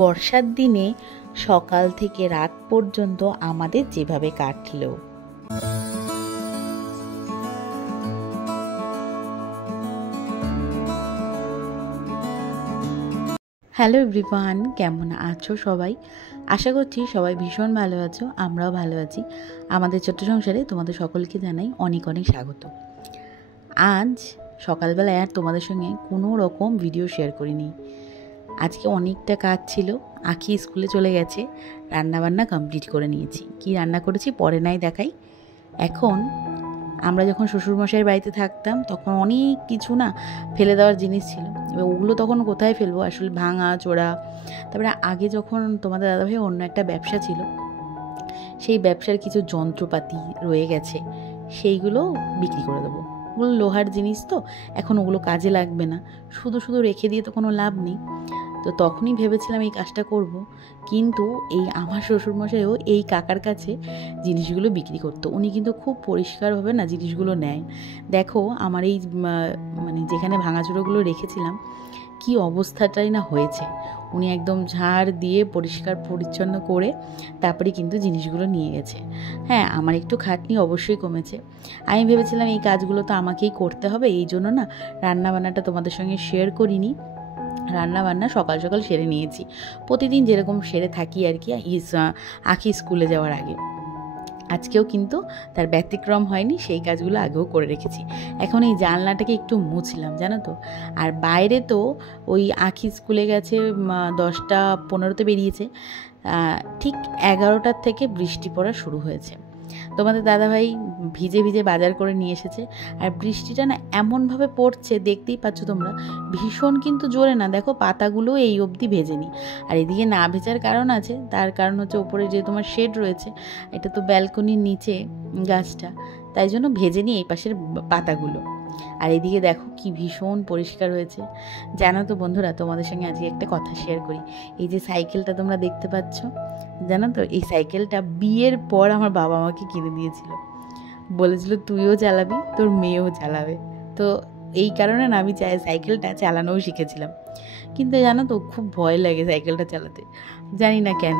বর্ষার দিনে সকাল থেকে রাত পর্যন্ত আমাদের যেভাবে কাটলো। হ্যালো এভরিওয়ান, কেমন আছো সবাই? আশা করছি সবাই ভীষণ ভালো আছো, আমরাও ভালো আছি। আমাদের ছোট্ট সংসারে তোমাদের সকলকে জানাই অনেক অনেক স্বাগত। আজ সকালবেলায় আর তোমাদের সঙ্গে কোনো রকম ভিডিও শেয়ার করিনি। আজকে অনেকটা কাজ ছিল, আঁখি স্কুলে চলে গেছে, রান্নাবান্না কমপ্লিট করে নিয়েছি। কি রান্না করেছি পরে নাই দেখাই। এখন আমরা যখন শ্বশুরমশাইয়ের বাড়িতে থাকতাম তখন অনেক কিছু না ফেলে দেওয়ার জিনিস ছিল। এবার ওগুলো তখন কোথায় ফেলবো, আসলে ভাঙা চোরা। তারপরে আগে যখন তোমাদের দাদাভাই অন্য একটা ব্যবসা ছিল, সেই ব্যবসার কিছু যন্ত্রপাতি রয়ে গেছে, সেইগুলো বিক্রি করে দেবো। ওগুলো লোহার জিনিস তো, এখন ওগুলো কাজে লাগবে না, শুধু শুধু রেখে দিয়ে তো কোনো লাভ নেই। তো তখনই ভেবেছিলাম এই কাজটা করব, কিন্তু এই আমার শ্বশুরমশাইও এই কাকার কাছে জিনিসগুলো বিক্রি করতো। উনি কিন্তু খুব পরিষ্কারভাবে না জিনিসগুলো নেয়। দেখো আমার এই মানে যেখানে ভাঙাচোরাগুলো রেখেছিলাম কি অবস্থাটাই না হয়েছে। উনি একদম ঝাড় দিয়ে পরিষ্কার পরিচ্ছন্ন করে তারপরে কিন্তু জিনিসগুলো নিয়ে গেছে। হ্যাঁ, আমার একটু খাটনি অবশ্যই কমেছে। আমি ভেবেছিলাম এই কাজগুলো তো আমাকেই করতে হবে, এই জন্য না রান্নাবান্নাটা তোমাদের সঙ্গে শেয়ার করিনি। রান্নাবান্না সকাল সকাল সেরে নিয়েছি, প্রতিদিন যেরকম সেরে থাকি আর কি, আঁখি স্কুলে যাওয়ার আগে। আজকেও কিন্তু তার ব্যতিক্রম হয়নি, সেই কাজগুলো আগেও করে রেখেছি। এখন এই জানলাটাকে একটু মুছলাম, জানো তো। আর বাইরে তো ওই আঁখি স্কুলে গেছে 10:15-তে বেরিয়েছে, ঠিক 11টার থেকে বৃষ্টি পড়া শুরু হয়েছে। তোমাদের দাদাভাই ভিজে ভিজে বাজার করে নিয়ে এসেছে। আর বৃষ্টিটা না এমনভাবে পড়ছে, দেখতেই পাচ্ছ তোমরা, ভীষণ কিন্তু জোরে না। দেখো পাতাগুলো এই অবধি ভেজেনি। আর এদিকে না ভেজার কারণ আছে, তার কারণ হচ্ছে ওপরে যে তোমার শেড রয়েছে, এটা তো ব্যালকনির নিচে গাছটা, তাই জন্য ভেজেনি এই পাশের পাতাগুলো। আর এদিকে দেখো কি ভীষণ পরিষ্কার হয়েছে। জানো তো বন্ধুরা, তোমাদের সঙ্গে আজকে একটা কথা শেয়ার করি। এই যে সাইকেলটা তোমরা দেখতে পাচ্ছ, জানো তো এই সাইকেলটা বিয়ের পর আমার বাবা আমাকে কিনে দিয়েছিল। বলেছিল তুইও চালাবি, তোর মেয়েও চালাবে। তো এই কারণে না আমি সাইকেলটা চালানোও শিখেছিলাম। কিন্তু জানো তো খুব ভয় লাগে সাইকেলটা চালাতে, জানি না কেন।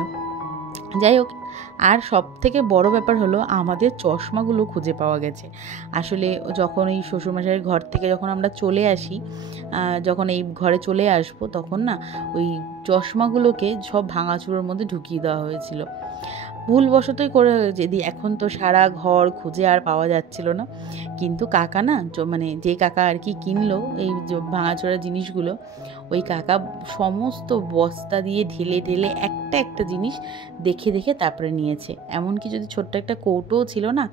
যাই হোক, আর সব থেকে বড় ব্যাপার হলো আমাদের চশমাগুলো খুঁজে পাওয়া গেছে। আসলে যখন এই শ্বশুরমশাইয়ের ঘর থেকে যখন আমরা চলে আসি, যখন এই ঘরে চলে আসবো, তখন না ওই চশমাগুলোকে সব ভাঙাচুরোর মধ্যে ঢুকিয়ে দেওয়া হয়েছিল। ভুলবশতই করে হয়েছে। এখন তো সারা ঘর খুঁজে আর পাওয়া যাচ্ছিল না। কিন্তু কাকা না, মানে যে কাকা আর কি কিনলো এই ভাঙাচোরা জিনিসগুলো, ওই কাকা সমস্ত বস্তা দিয়ে ঢেলে ঢেলে একটা একটা জিনিস দেখে দেখে তারপরে নিয়েছে। এমনকি যদি ছোট্ট একটা কৌটোও ছিল না,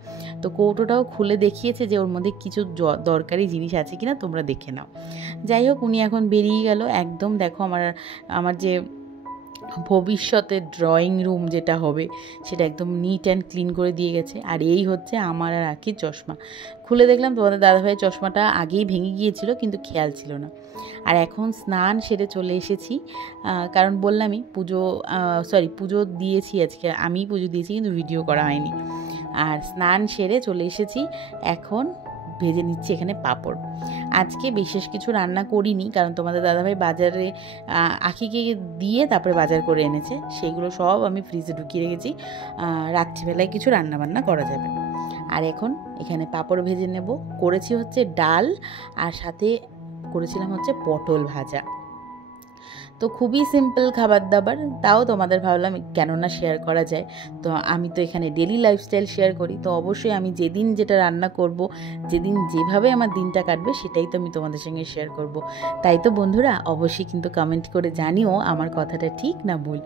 তো কৌটোটাও খুলে দেখিয়েছে যে ওর মধ্যে কিছু দরকারি জিনিস আছে কিনা তোমরা দেখে নাও। যাই হোক, উনি এখন বেরিয়ে গেল একদম। দেখো আমার যে ভবিষ্যতের ড্রয়িং রুম যেটা হবে, সেটা একদম নিট অ্যান্ড ক্লিন করে দিয়ে গেছে। আর এই হচ্ছে আমার আর আঁখির চশমা। খুলে দেখলাম তোমাদের দাদাভাইয়ের চশমাটা আগেই ভেঙে গিয়েছিল, কিন্তু খেয়াল ছিল না। আর এখন স্নান সেরে চলে এসেছি, কারণ বললামই পুজো দিয়েছি আজকে। আমিই পুজো দিয়েছি, কিন্তু ভিডিও করা হয়নি। আর স্নান সেরে চলে এসেছি, এখন ভেজে নিচ্ছি এখানে পাঁপড়। আজকে বিশেষ কিছু রান্না করিনি, কারণ তোমাদের দাদাভাই বাজারে আঁখিকে দিয়ে তারপরে বাজার করে এনেছে, সেগুলো সব আমি ফ্রিজে ঢুকিয়ে রেখেছি। রাত্রিবেলায় কিছু রান্নাবান্না করা যাবে। আর এখন এখানে পাঁপড় ভেজে নেব। করেছি হচ্ছে ডাল, আর সাথে করেছিলাম হচ্ছে পটল ভাজা। তো খুবই সিম্পল খাবার দাবার, তাও তোমাদের ভাবলাম কেন না শেয়ার করা যায়। তো আমি তো এখানে ডেলি লাইফস্টাইল শেয়ার করি, তো অবশ্যই আমি যেদিন যেটা রান্না করব, যেদিন যেভাবে আমার দিনটা কাটবে, সেটাই তো আমি তোমাদের সঙ্গে শেয়ার করব। তাই তো বন্ধুরা, অবশ্যই কিন্তু কমেন্ট করে জানিও আমার কথাটা ঠিক না ভুল।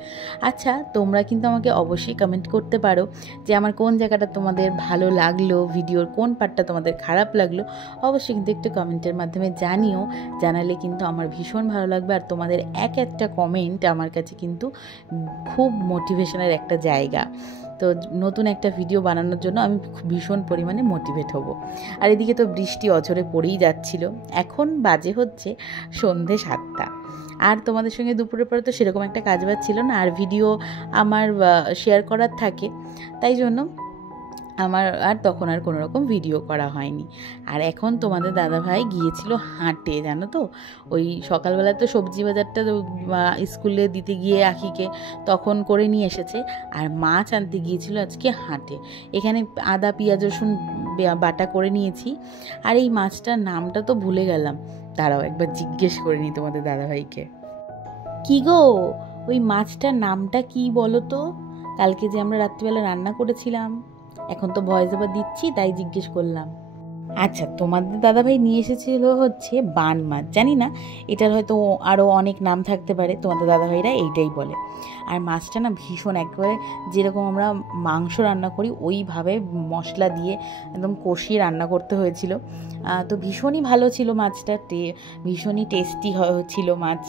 আচ্ছা, তোমরা কিন্তু আমাকে অবশ্যই কমেন্ট করতে পারো যে আমার কোন জায়গাটা তোমাদের ভালো লাগলো, ভিডিওর কোন পার্টটা তোমাদের খারাপ লাগলো। অবশ্যই কিন্তু একটু কমেন্টের মাধ্যমে জানিও। জানালে কিন্তু আমার ভীষণ ভালো লাগবে। আর তোমাদের একটা কমেন্ট আমার কাছে কিন্তু খুব মোটিভেশনের একটা জায়গা। তো নতুন একটা ভিডিও বানানোর জন্য আমি ভীষণ পরিমাণে মোটিভেট হব। আর এদিকে তো বৃষ্টি অঝরে পড়েই যাচ্ছিল। এখন বাজে হচ্ছে সন্ধে 7টা। আর তোমাদের সঙ্গে দুপুরের পরে তো সেরকম একটা কাজবাজ ছিল না, আর ভিডিও আমার শেয়ার করার থাকে, তাই জন্য আমার আর তখন আর কোনো রকম ভিডিও করা হয়নি। আর এখন তোমাদের দাদাভাই গিয়েছিল হাটে, জানো তো, ওই সকালবেলা তো সবজি বাজারটা স্কুলে দিতে গিয়ে আখিকে তখন করে নিয়ে এসেছে, আর মাছ আনতে গিয়েছিল আজকে হাটে। এখানে আদা পেঁয়াজ রসুন বাটা করে নিয়েছি। আর এই মাছটার নামটা তো ভুলে গেলাম, দাঁড়াও একবার জিজ্ঞেস করে নিই তোমাদের দাদাভাইকে। কি গো, ওই মাছটার নামটা কি বলো তো? কালকে যে আমরা রাত্রিবেলা রান্না করেছিলাম। এখন তো ভয়েস ওভার দিচ্ছি, তাই জিজ্ঞেস করলাম। আচ্ছা, তোমাদের দাদাভাই নিয়ে এসেছিল হচ্ছে বান মাছ। জানি না এটার হয়তো আরও অনেক নাম থাকতে পারে, তোমাদের দাদাভাইরা এইটাই বলে। আর মাছটা না ভীষণ, একেবারে যেরকম আমরা মাংস রান্না করি ওইভাবে মশলা দিয়ে একদম কষিয়ে রান্না করতে হয়েছিল। তো ভীষণই ভালো ছিল মাছটা, ভীষণই টেস্টি ছিল মাছ।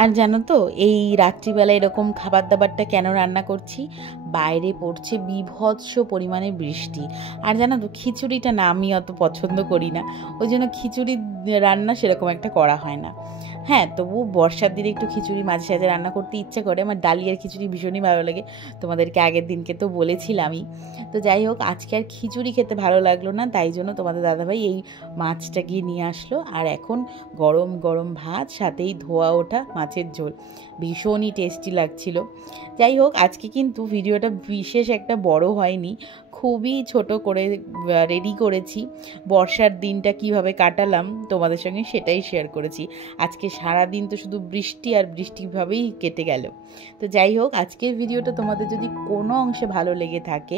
আর জানো তো, এই রাত্রিবেলা এরকম খাবার দাবারটা কেন রান্না করছি? বাইরে পড়ছে বীভৎস পরিমাণে বৃষ্টি। আর জানো তো, খিচুড়িটা না আমি অত পছন্দ করি না, ওই জন্য খিচুড়ি রান্না সেরকম একটা করা হয় না। হ্যাঁ, তবু বর্ষার দিনে একটু খিচুড়ি মাঝে সাঝে রান্না করতে ইচ্ছে করে। আমার ডালিয়ার খিচুড়ি ভীষণই ভালো লাগে, তোমাদেরকে আগের দিনকে তো বলেছিলামই। তো যাই হোক, আজকে আর খিচুড়ি খেতে ভালো লাগলো না, তাই জন্য তোমাদের দাদাভাই এই মাছটা গিয়ে নিয়ে আসলো। আর এখন গরম গরম ভাত, সাথেই ধোয়া ওঠা মাছের ঝোল, ভীষণই টেস্টি লাগছিল। যাই হোক, আজকে কিন্তু ভিডিওটা বিশেষ একটা বড় হয়নি, খুবই ছোট করে রেডি করেছি। বর্ষার দিনটা কিভাবে কাটালাম তোমাদের সঙ্গে সেটাই শেয়ার করেছি। আজকে সারা দিন তো শুধু বৃষ্টি আর বৃষ্টিভাবেই কেটে গেল। তো যাই হোক, আজকের ভিডিওটা তোমাদের যদি কোনো অংশে ভালো লেগে থাকে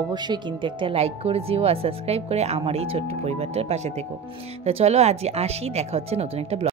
অবশ্যই কিন্তু একটা লাইক করে যেও, আর সাবস্ক্রাইব করে আমার এই ছোট্ট পরিবারটার পাশে থেকো। তো চলো আজ আসি, দেখা হচ্ছে নতুন একটা ব্লগ।